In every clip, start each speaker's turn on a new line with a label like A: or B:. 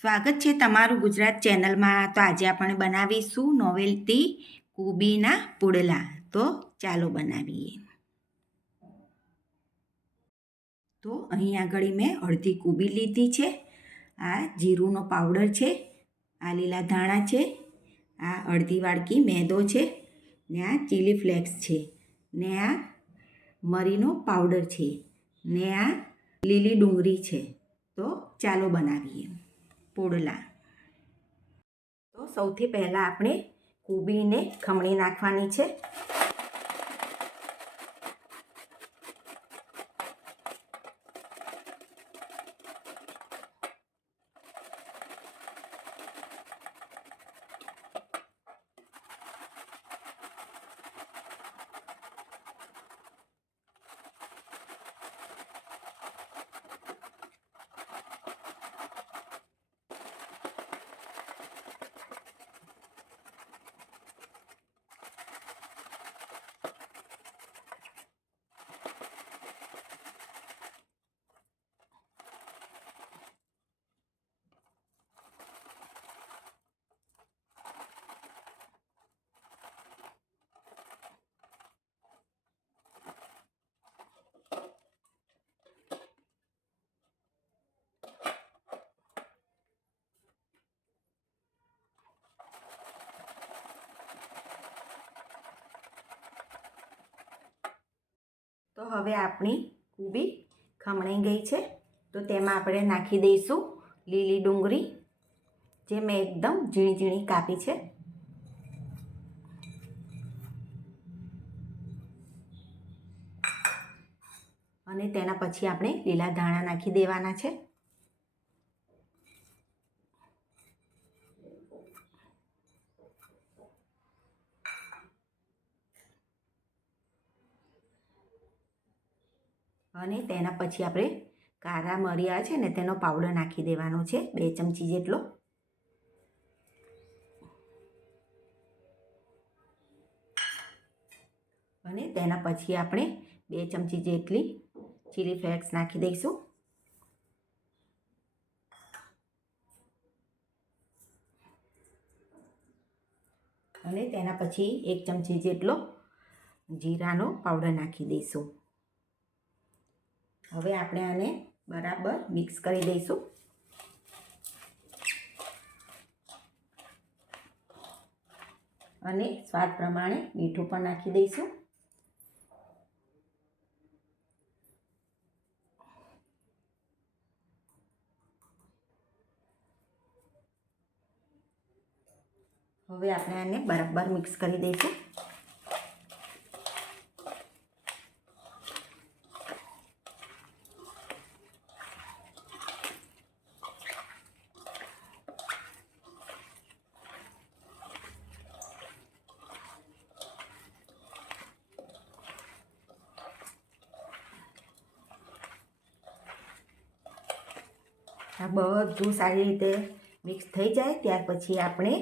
A: સ્વાગત છે તમારું ગુજરાત ચેનલમાં. તો આજે આપણે બનાવીશું નોવેલ્ટી કુબીના પુડલા. તો ચાલો બનાવીએ. તો અહીં આગળ મેં અડધી કુબી લીધી છે. આ જીરુંનો પાવડર છે. આ લીલા ધાણા છે. આ અડધી વાડકી મેદો છે. ને આ ચીલી ફ્લેક્સ છે. ને આ મરીનો પાવડર છે. ને આ લીલી ડુંગળી છે. તો ચાલો બનાવીએ. પોડલા. તો સૌથી પહેલાં આપણે કોબીને ખમણી નાખવાની છે. તો હવે આપણી કુબી ખમણાઈ ગઈ છે. તો તેમાં આપણે નાખી દઈશું લીલી ડુંગળી, જે મેં એકદમ ઝીણી ઝીણી કાપી છે. અને તેના પછી આપણે લીલા ધાણા નાખી દેવાના છે. અને તેના પછી આપણે કારા મરિયા છે ને તેનો પાવડર નાખી દેવાનો છે, બે ચમચી જેટલો. અને તેના પછી આપણે બે ચમચી જેટલી ચીલી ફ્લેક્સ નાખી દઈશું. અને તેના પછી એક ચમચી જેટલો જીરાનો પાવડર નાખી દઈશું. હવે આપણે આને બરાબર મિક્સ કરી દઈશું. અને સ્વાદ પ્રમાણે મીઠું પણ નાખી દઈશું. હવે આપણે આને બરાબર મિક્સ કરી દઈશું. આ બધું સારી રીતે મિક્સ થઈ જાય. ત્યાર પછી આપણે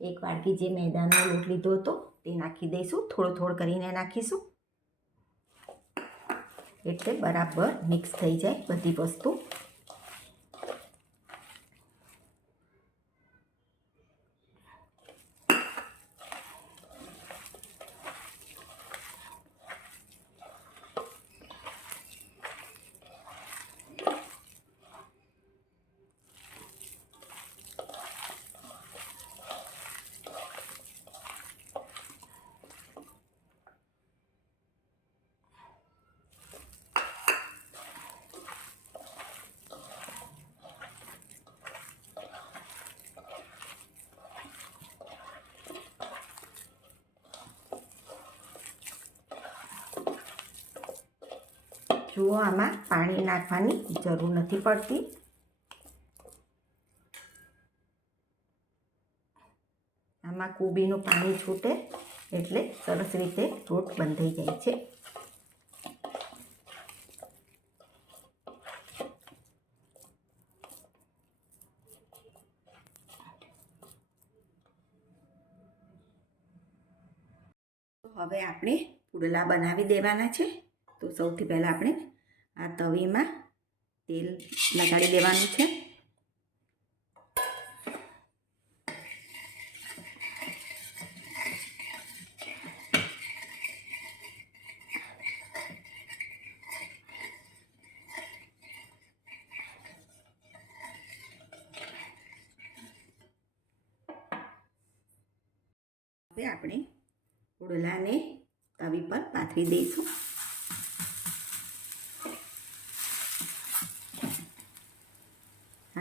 A: એક વાડકી જે મેદાનો લોટ લીધો હતો તે નાખી દઈશું. થોડો થોડો કરીને નાખીશું. એટલે બરાબર મિક્સ થઈ જાય બધી વસ્તુ. જુઓ આમાં પાણી નાખવાની જરૂર નથી પડતી. આમાં કોબીનું પાણી છૂટે એટલે સરસ રીતે રોટ બંધાઈ જાય છે. હવે આપણે પુડલા બનાવી દેવાના છે. તો સૌથી પહેલાં આપણે આ તવીમાં તેલ લગાડી દેવાનું છે. હવે આપણે ઉડલાને તવી પર પાથરી દઈશું.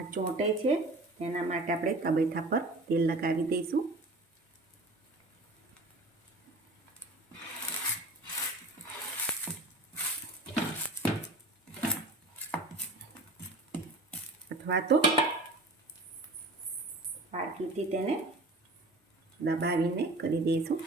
A: આ ચોંટે છે. તેના માટે આપણે તબેથા પર તેલ લગાવી દઈશું. અથવા તો પાટકીથી તેને દબાવીને કરી દઈશું.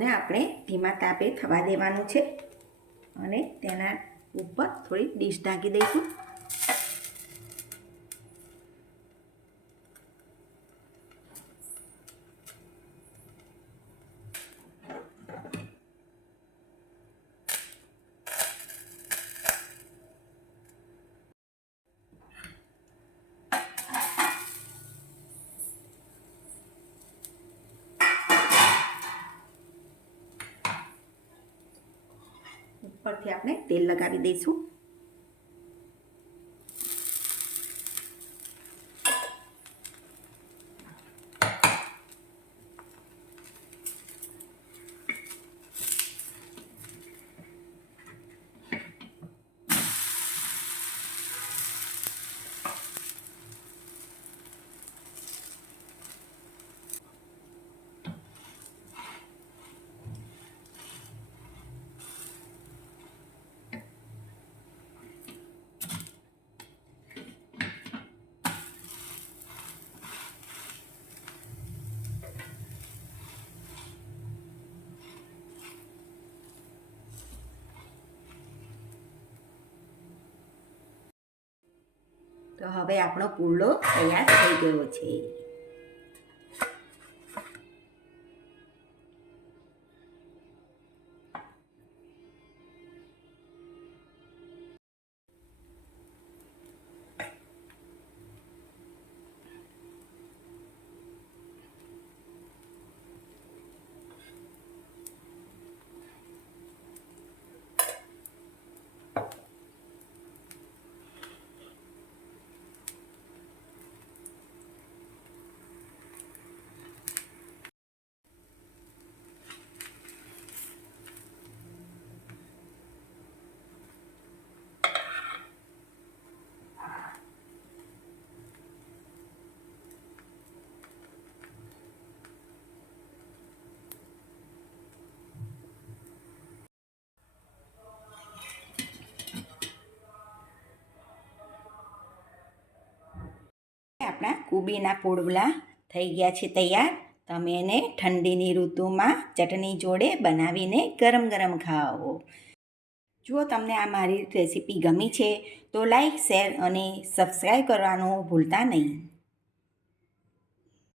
A: આને આપણે ધીમા તાપે થવા દેવાનું છે. અને તેના ઉપર થોડી ડીશ ઢાંકી દઈશું. ઉપરથી આપણે તેલ લગાવી દઈશું. તો હવે આપણો પુડલો તૈયાર થઈ ગયો છે. આપણા કુબીના પુડવલા થઈ ગયા છે તૈયાર. તમે એને ઠંડીની ઋતુમાં ચટણી જોડે બનાવીને ગરમ ગરમ ખાઓ. જો તમને આ મારી રેસીપી ગમી છે તો લાઈક, શેર અને સબસ્ક્રાઈબ કરવાનું ભૂલતા નહીં.